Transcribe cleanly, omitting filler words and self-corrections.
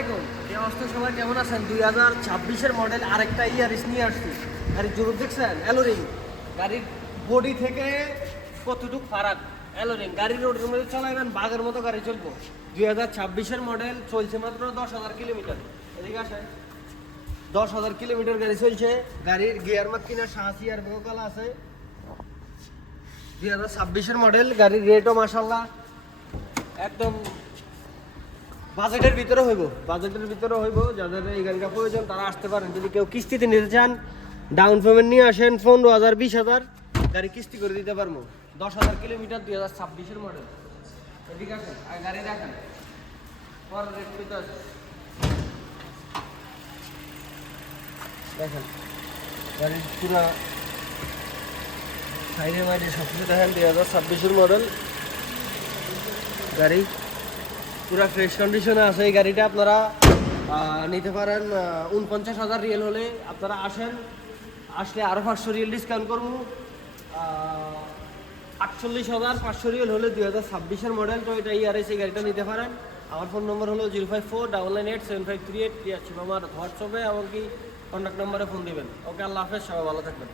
আলাইকুম। এই অবস্থা সবাই কেমন আছেন? 2026-এর মডেল আরেকটা ইয়ারিস নিয়ে আসছি। গাড়ির জরুর দেখছেন? অ্যালোরিং। গাড়ির বডি থেকে কতটুকু ফারাক অ্যালোরিং। গাড়ির রোডের মধ্যে চালাবেন বাঘের মতো গাড়ি চলবো। 2026-এর মডেল, চলছে মাত্র 10,000 কিলোমিটার। এদিকে আসেন, 10,000 কিলোমিটার গাড়ি চলছে। গাড়ির গিয়ার মাত্র সাহসী আর বেকালা আছে। 2026-এর মডেল। গাড়ির রেটও মাশাআল্লাহ একদম বাজেটের ভিতরে হইব। যাদের এই গাড়িটা প্রয়োজন তারা আসতে পারেন। যদি কেউ কিস্তিতে নিতে চান, ডাউন পেমেন্ট নিয়ে আসেন 15,000 20,000, গাড়ি কিস্তি করে দিতে পারবো। 10,000 কিলোমিটার, 2026-এর মডেল। এদিকে আসেন আর গাড়ি রাখেন। পরের রেট কত আছে দেখেন। গাড়ির পুরা সাইডে বাইরে সবকিছু দেখেন। 2026-এর মডেল গাড়ি, পুরা ফ্রেশ কন্ডিশনে আছে। এই গাড়িটা আপনারা নিতে পারেন 49,000 রিয়েল হলে। আপনারা আসলে আরও 500 রিয়েল ডিসকাউন্ট করবো। 48,500 রিয়েল হলে 2026-এর মডেল তো এটা ইয়ারিস, এই গাড়িটা নিতে পারেন। আমার ফোন নম্বর হলো 05499875383। আমার হোয়াটসঅ্যাপে এমনকি কন্ট্যাক্ট নাম্বারে ফোন দিবেন। ওকে, আল্লাহ হাফেজ, সবাই ভালো থাকবেন।